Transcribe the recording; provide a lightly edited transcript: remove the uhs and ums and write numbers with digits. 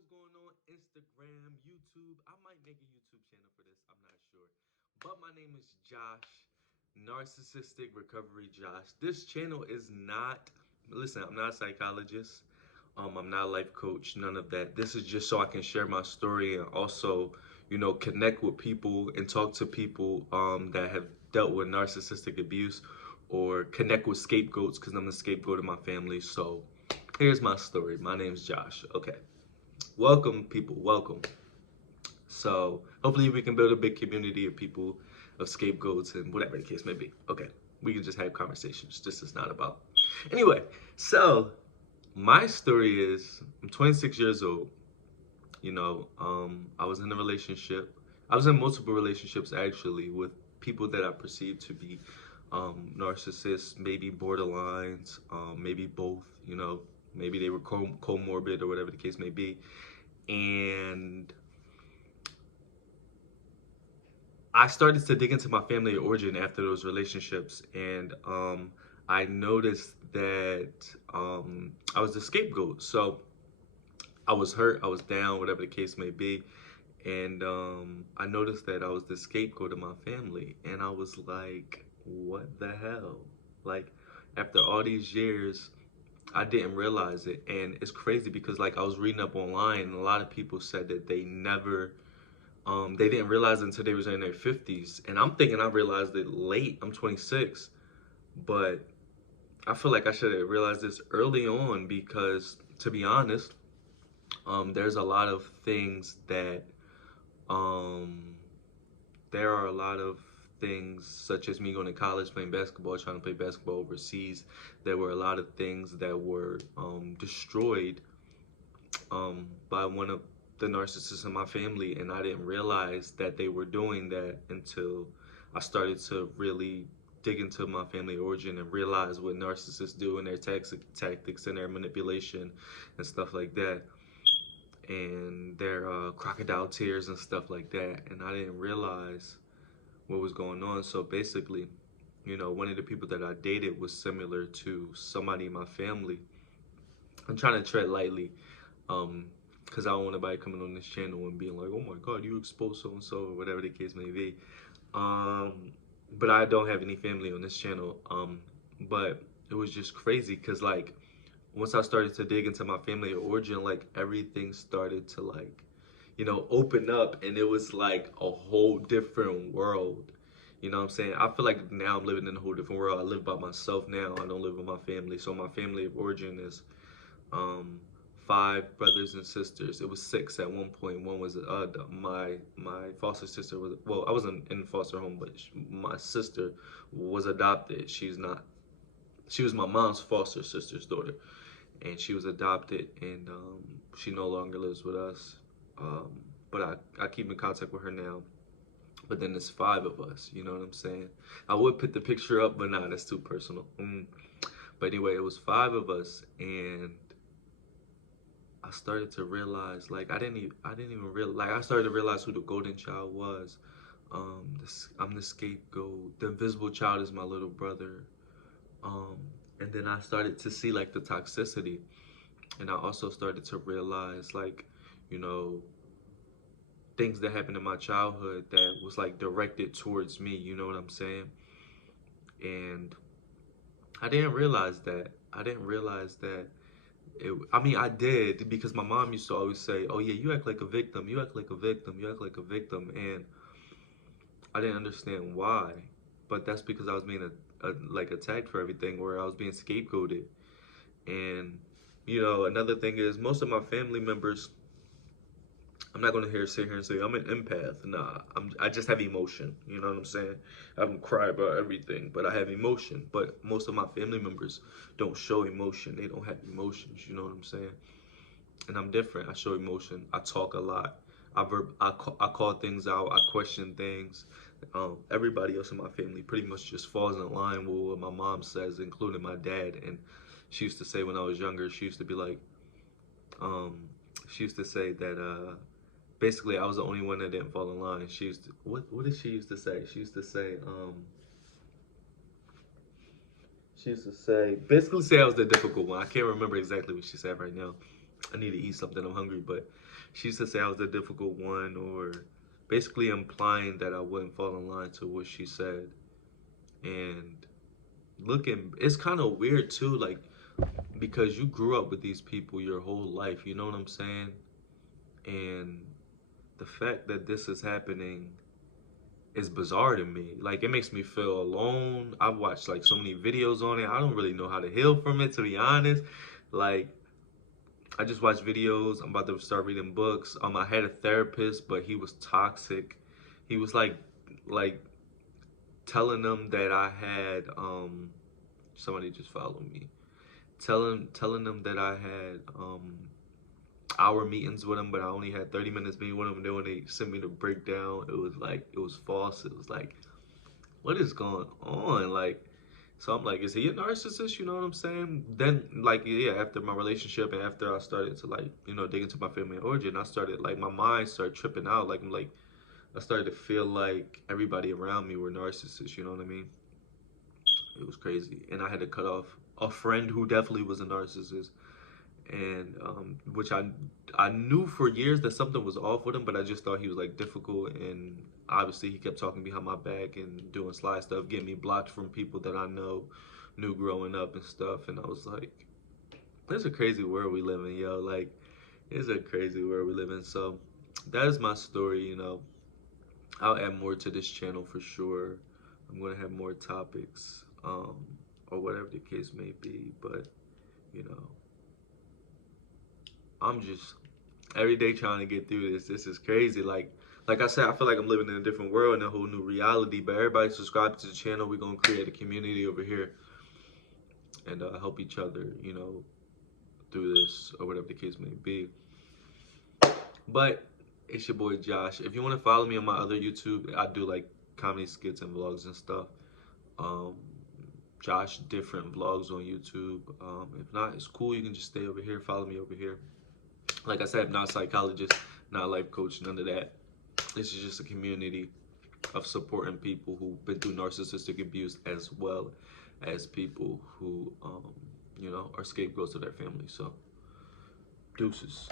what's going on Instagram, YouTube. I might make a YouTube channel for this. I'm not sure. But my name is Josh, Narcissistic Recovery Josh. This channel is not, listen, I'm not a psychologist. I'm not a life coach, none of that. This is just so I can share my story and also, connect with people and talk to people that have dealt with narcissistic abuse or connect with scapegoats because I'm the scapegoat of my family. So here's my story. My name's Josh. Okay. Welcome, people. Welcome. So hopefully we can build a big community of people, of scapegoats, and whatever the case may be. Okay. We can just have conversations. This is not about. Anyway, so my story is I'm 26 years old. I was in a relationship. I was in multiple relationships actually with people that I perceived to be narcissists, maybe borderlines, maybe both. Maybe they were comorbid or whatever the case may be. And I started to dig into my family of origin after those relationships, and I noticed that I was the scapegoat. So I was hurt, I was down, whatever the case may be, and I noticed that I was the scapegoat of my family, and I was like, "What the hell?" Like, after all these years, I didn't realize it, and it's crazy because like I was reading up online, and a lot of people said that they didn't realize it until they was in their 50s, and I'm thinking I realized it late. I'm 26, but I feel like I should have realized this early on because, to be honest, there's a lot of things that um, there are a lot of things such as me going to college, playing basketball, trying to play basketball overseas. There were a lot of things that were destroyed by one of the narcissists in my family, and I didn't realize that they were doing that until I started to really dig into my family origin and realize what narcissists do and their tactics and their manipulation and stuff like that, and their crocodile tears and stuff like that. And I didn't realize what was going on. So basically, one of the people that I dated was similar to somebody in my family. I'm trying to tread lightly, because I don't want anybody coming on this channel and being like, "Oh my God, you exposed so and so," or whatever the case may be. But I don't have any family on this channel. But it was just crazy because like once I started to dig into my family of origin, like everything started to like, open up, and it was like a whole different world. You know what I'm saying? I feel like now I'm living in a whole different world. I live by myself now. I don't live with my family. So my family of origin is um, five brothers and sisters. It was six at one point. One was my foster sister was, well, I wasn't in foster home, but my sister was adopted. She was my mom's foster sister's daughter, and she was adopted, and she no longer lives with us. Um, but I keep in contact with her now. But then there's five of us. You know what I'm saying? I would put the picture up, but nah, that's too personal. But anyway, it was five of us, and I started to realize, like, I didn't even realize, like, I started to realize who the golden child was. I'm the scapegoat. The invisible child is my little brother. Um, and then I started to see like the toxicity, and I also started to realize, like, you know, things that happened in my childhood that was like directed towards me. You know what I'm saying? And I didn't realize that. I didn't realize that I mean, I did because my mom used to always say, "Oh yeah, you act like a victim. You act like a victim. You act like a victim," and I didn't understand why. But that's because I was being like attacked for everything, where I was being scapegoated. And another thing is most of my family members. I'm not gonna sit here and say I'm an empath. Nah, I just have emotion. You know what I'm saying? I don't cry about everything, but I have emotion. But most of my family members don't show emotion. They don't have emotions. You know what I'm saying? And I'm different. I show emotion. I talk a lot. I call things out. I question things. Everybody else in my family pretty much just falls in line with what my mom says, including my dad. And she used to say when I was younger, she used to be like, um, she used to say that basically I was the only one that didn't fall in line. She used to, what did she used to say? She used to say basically say I was the difficult one. I can't remember exactly what she said right now. I need to eat something, I'm hungry. But she used to say I was the difficult one, or basically implying that I wouldn't fall in line to what she said. And looking, it's kind of weird too, like, because you grew up with these people your whole life, you know what I'm saying? And the fact that this is happening is bizarre to me. Like, it makes me feel alone. I've watched like so many videos on it. I don't really know how to heal from it, to be honest. Like, I just watched videos. I'm about to start reading books. I had a therapist, but he was toxic. He was like telling them that I had somebody just followed me. Telling them that I had hour meetings with him, but I only had 30 minutes meeting with him. And then when they sent me the breakdown, it was like, it was false. It was like, what is going on? Like, so I'm like, is he a narcissist? You know what I'm saying? Then, like, yeah, after my relationship and after I started to, like, dig into my family of origin, I started, like, my mind started tripping out. Like, I started to feel like everybody around me were narcissists. You know what I mean? It was crazy. And I had to cut off a friend who definitely was a narcissist. And which I knew for years that something was off with him, but I just thought he was like difficult, and obviously he kept talking behind my back and doing sly stuff, getting me blocked from people that I knew growing up and stuff. And I was like, "It's a crazy world we live in, yo. Like, it's a crazy world we live in." So that is my story. I'll add more to this channel for sure. I'm gonna have more topics, or whatever the case may be, but you know. I'm just every day trying to get through this. This is crazy. Like I said, I feel like I'm living in a different world and a whole new reality. But everybody subscribe to the channel. We're gonna create a community over here and help each other, through this or whatever the case may be. But it's your boy Josh. If you want to follow me on my other YouTube, I do like comedy skits and vlogs and stuff. Um, Josh different vlogs on YouTube. If not, it's cool. You can just stay over here. Follow me over here. Like I said, I'm not a psychologist, not a life coach, none of that. This is just a community of supporting people who've been through narcissistic abuse, as well as people who, are scapegoats of their family. So, deuces.